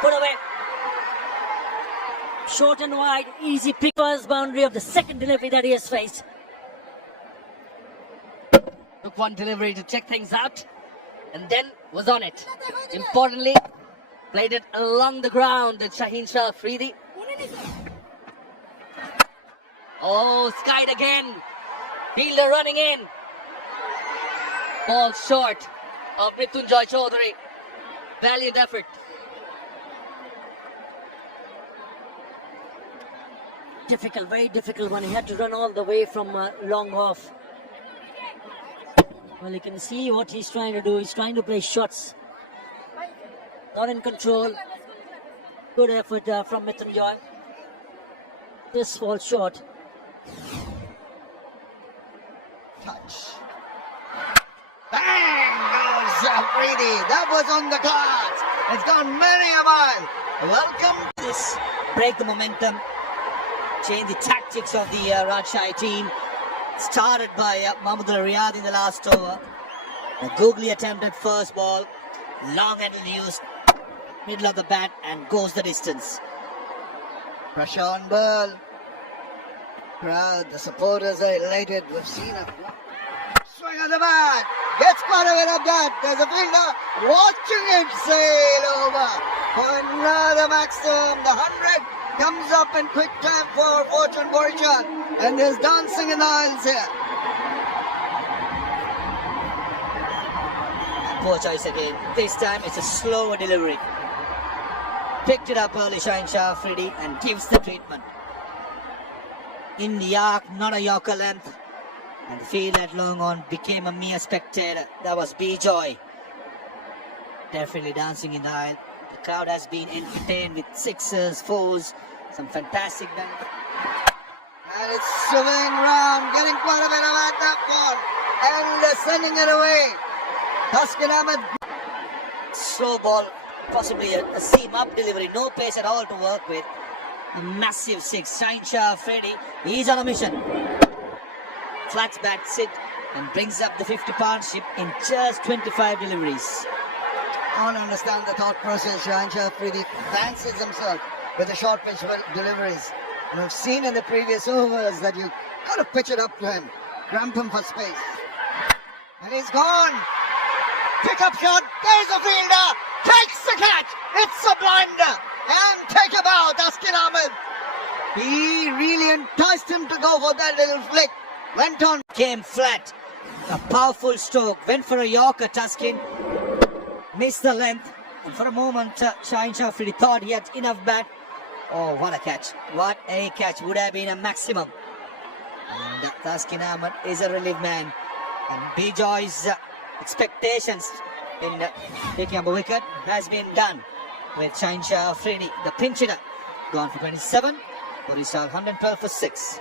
Put away. Short and wide, easy pick. First boundary of the second delivery that he has faced. Took one delivery to check things out and then was on it. Importantly, played it along the ground with Shaheen Afridi. Oh, skied again. Fielder running in. Ball short of Mrityunjay Chaudhary. Valiant effort. Difficult, very difficult one. He had to run all the way from long off. Well, you can see what he's trying to do. He's trying to play shots. Not in control. Good effort from Mrityunjay. This falls short. Touch. Bang goes Afridi. That was on the cards. It's gone many a mile. Welcome to this. Break the momentum. Change the tactics of the Rajshahi team. Started by Mahmood Riyad in the last over. A googly attempt at first ball. Long handle used. Middle of the bat and goes the distance. Pressure on ball. Crowd, the supporters are elated. We've seen a swing of the bat. Gets quite a bit of that. There's a fielder watching it sail over. For another maximum. The 100 comes up in quick time for Fortune Borichan. And there's dancing in the aisles here. Poor choice again. This time it's a slower delivery. Picked it up early, Shaheen Afridi, and gives the treatment. In the York, not a Yorker length. And the field at long on became a mere spectator. That was B-Joy. Definitely dancing in the aisle. The crowd has been entertained with sixes, fours, some fantastic bang. And it's swinging round, getting quite a bit of at that ball. And they're sending it away. Taskin Ahmed. Slow ball, possibly a seam-up delivery. No pace at all to work with. A massive six. Shaheen Afridi, he's on a mission. Flats bat sit and brings up the 50-pound ship in just 25 deliveries. I don't understand the thought process. Shaheen Afridi fancies himself with the short pitch deliveries. And we've seen in the previous overs that you got to pitch it up to him, cramp him for space. And he's gone. Pick up shot. There's a fielder. Takes the catch. It's a blinder. And take a bow, Taskin Ahmed. He really enticed him to go for that little flick. Went on. Came flat. A powerful stroke. Went for a Yorker, Taskin. Missed the length. And for a moment, Shaheen Afridi thought he had enough bat. Oh, what a catch. What a catch. Would have been a maximum. And Taskin Ahmed is a relief man. And B-Joy's expectations in taking up a wicket has been done with Shaheen Afridi, the pinch hitter, gone for 27. Borisal 112 for 6.